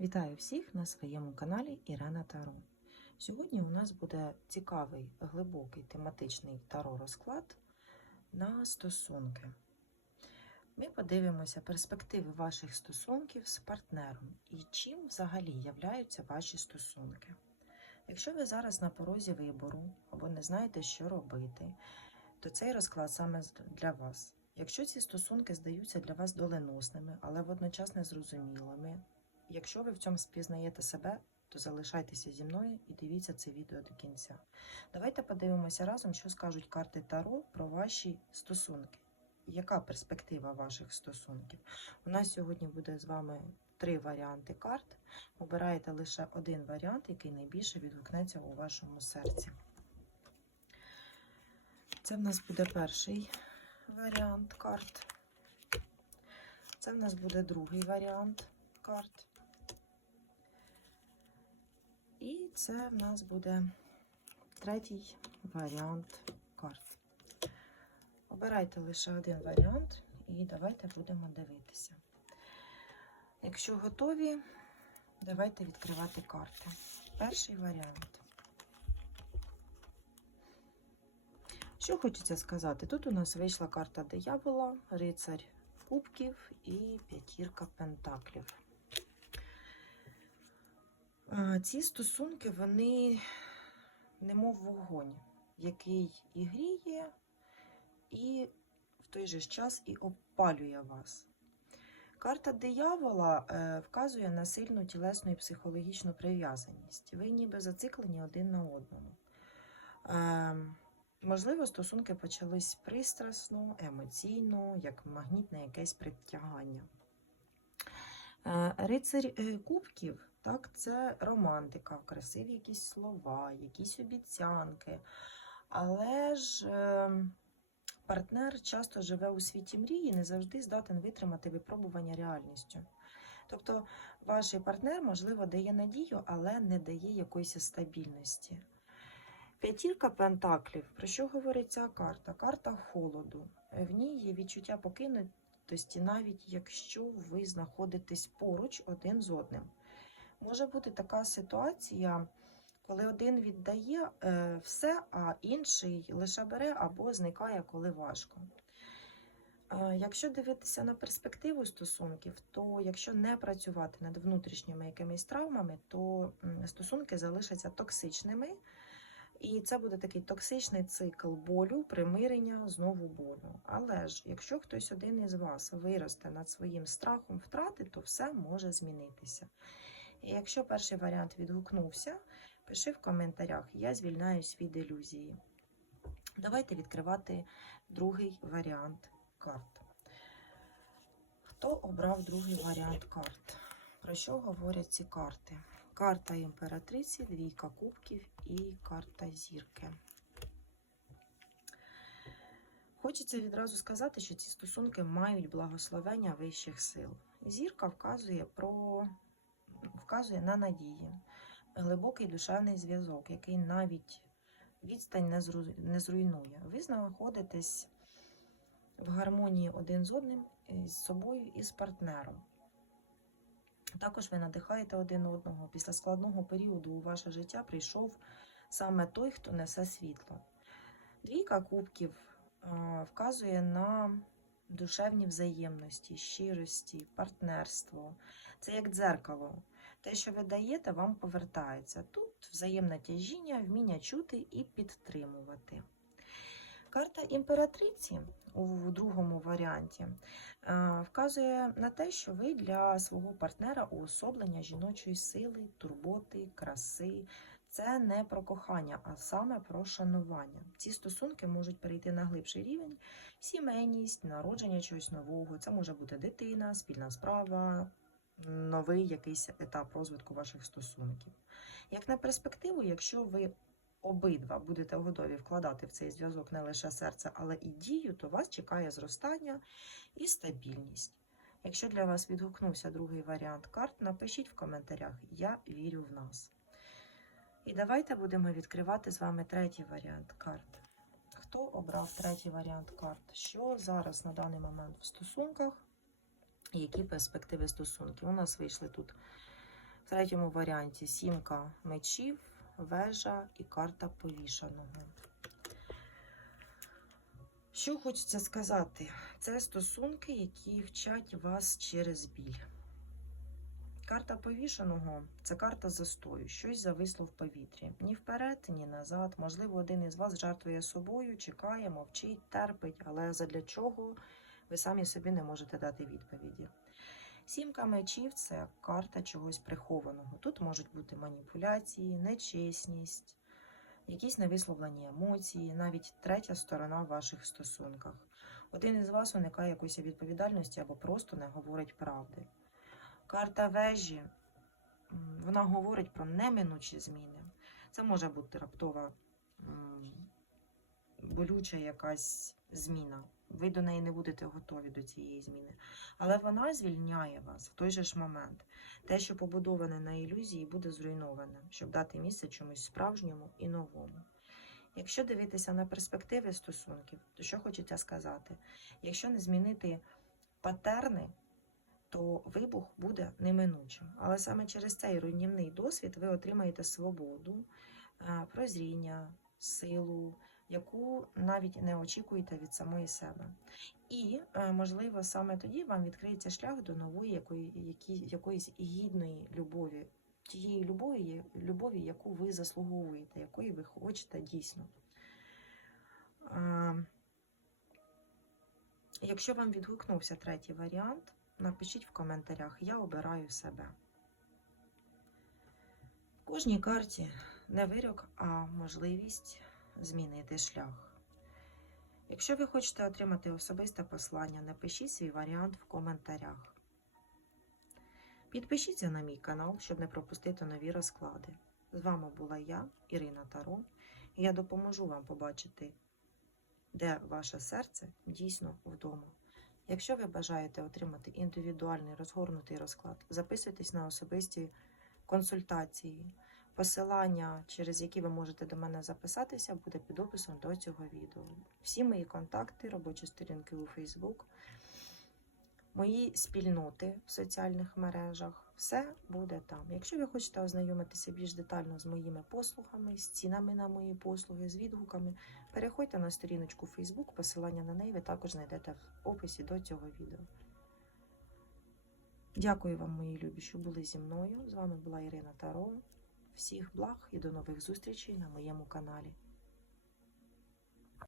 Вітаю всіх на своєму каналі Ірена Таро. Сьогодні у нас буде цікавий, глибокий тематичний таро розклад на стосунки. Ми подивимося перспективи ваших стосунків з партнером і чим взагалі являються ваші стосунки. Якщо ви зараз на порозі вибору або не знаєте, що робити, то цей розклад саме для вас. Якщо ці стосунки здаються для вас доленосними, але водночас незрозумілими, Якщо ви в цьому спізнаєте себе, то залишайтеся зі мною і дивіться це відео до кінця. Давайте подивимося разом, що скажуть карти Таро про ваші стосунки. Яка перспектива ваших стосунків? У нас сьогодні буде з вами три варіанти карт. Обираєте лише один варіант, який найбільше відгукнеться у вашому серці. Це в нас буде перший варіант карт. Це в нас буде другий варіант карт. І це в нас буде третій варіант карт. Обирайте лише один варіант і давайте будемо дивитися. Якщо готові, давайте відкривати карти. Перший варіант. Що хочеться сказати? Тут у нас вийшла карта диявола, рицарь кубків і п'ятірка пентаклів. Ці стосунки, вони немов вогонь, який і гріє, і в той же час і опалює вас. Карта диявола е, вказує на сильну тілесну і психологічну прив'язаність. Ви ніби зациклені один на одному. Е, можливо, стосунки почались пристрасно, емоційно, як магнітне якесь притягання. Е, рицарь кубків так, це романтика, красиві якісь слова, якісь обіцянки. Але ж е, партнер часто живе у світі мрії, не завжди здатен витримати випробування реальністю. Тобто, ваш партнер, можливо, дає надію, але не дає якоїсь стабільності. П'ятірка пентаклів. Про що говорить ця карта? Карта холоду. В ній є відчуття покинутості, навіть якщо ви знаходитесь поруч один з одним. Може бути така ситуація, коли один віддає е, все, а інший лише бере або зникає, коли важко. Е, якщо дивитися на перспективу стосунків, то якщо не працювати над внутрішніми якимись травмами, то стосунки залишаться токсичними. І це буде такий токсичний цикл болю, примирення, знову болю. Але ж, якщо хтось один із вас виросте над своїм страхом втрати, то все може змінитися. І якщо перший варіант відгукнувся, пиши в коментарях, я звільняюсь від ілюзії. Давайте відкривати другий варіант карт. Хто обрав другий варіант карт? Про що говорять ці карти? Карта імператриці, двійка кубків і карта зірки. Хочеться відразу сказати, що ці стосунки мають благословення вищих сил. Зірка вказує про вказує на надії, глибокий душевний зв'язок, який навіть відстань не, зру... не зруйнує. Ви знаходитесь в гармонії один з одним, з собою і з партнером. Також ви надихаєте один одного. Після складного періоду у ваше життя прийшов саме той, хто несе світло. Двійка кубків вказує на душевні взаємності, щирості, партнерство. Це як дзеркало. Те, що ви даєте, вам повертається. Тут взаємне тяжіння, вміння чути і підтримувати. Карта імператриці у другому варіанті е, вказує на те, що ви для свого партнера уособлення жіночої сили, турботи, краси. Це не про кохання, а саме про шанування. Ці стосунки можуть перейти на глибший рівень, сімейність, народження чогось нового. Це може бути дитина, спільна справа, новий якийсь етап розвитку ваших стосунків. Як на перспективу, якщо ви обидва будете готові вкладати в цей зв'язок не лише серце, але і дію, то вас чекає зростання і стабільність. Якщо для вас відгукнувся другий варіант карт, напишіть в коментарях Я вірю в нас. І давайте будемо відкривати з вами третій варіант карт. Хто обрав третій варіант карт? Що зараз на даний момент в стосунках? Які перспективи стосунків? У нас вийшли тут В третьому варіанті сімка мечів, вежа і карта повішаного. Що хочеться сказати? Це стосунки, які вчать вас через біль. Карта повішеного це карта застою, щось зависло в повітрі. Ні вперед, ні назад. Можливо, один із вас жартує собою, чекає, мовчить, терпить, але задля чого ви самі собі не можете дати відповіді. Сімка мечів це карта чогось прихованого. Тут можуть бути маніпуляції, нечесність, якісь невисловлені емоції, навіть третя сторона в ваших стосунках. Один із вас уникає якоїсь відповідальності або просто не говорить правди. Карта вежі вона говорить про неминучі зміни. Це може бути раптова болюча якась зміна. Ви до неї не будете готові до цієї зміни. Але вона звільняє вас в той же ж момент. Те, що побудоване на ілюзії, буде зруйноване, щоб дати місце чомусь справжньому і новому. Якщо дивитися на перспективи стосунків, то що хочеться сказати? Якщо не змінити патерни, то вибух буде неминучим. Але саме через цей руйнівний досвід ви отримаєте свободу, е, прозріння, силу, яку навіть не очікуєте від самої себе. І, е, можливо, саме тоді вам відкриється шлях до нової якої, якоїсь гідної любові, тієї любові, любові, яку ви заслуговуєте, якої ви хочете дійсно. Е, Якщо вам відгукнувся третій варіант, напишіть в коментарях. Я обираю себе. В кожній карті не вирок, а можливість змінити шлях. Якщо ви хочете отримати особисте послання, напишіть свій варіант в коментарях. Підпишіться на мій канал, щоб не пропустити нові розклади. З вами була я, Ірина Таро, і я допоможу вам побачити, де ваше серце дійсно вдома. Якщо ви бажаєте отримати індивідуальний розгорнутий розклад, записуйтесь на особисті консультації. Посилання, через які ви можете до мене записатися, буде під описом до цього відео. Всі мої контакти, робочі сторінки у Facebook, мої спільноти в соціальних мережах, все буде там. Якщо ви хочете ознайомитися більш детально з моїми послугами, з цінами на мої послуги, з відгуками, переходьте на сторіночку Facebook, посилання на неї ви також знайдете в описі до цього відео. Дякую вам, мої любі, що були зі мною. З вами була Ірина Таро. Всіх благ і до нових зустрічей на моєму каналі.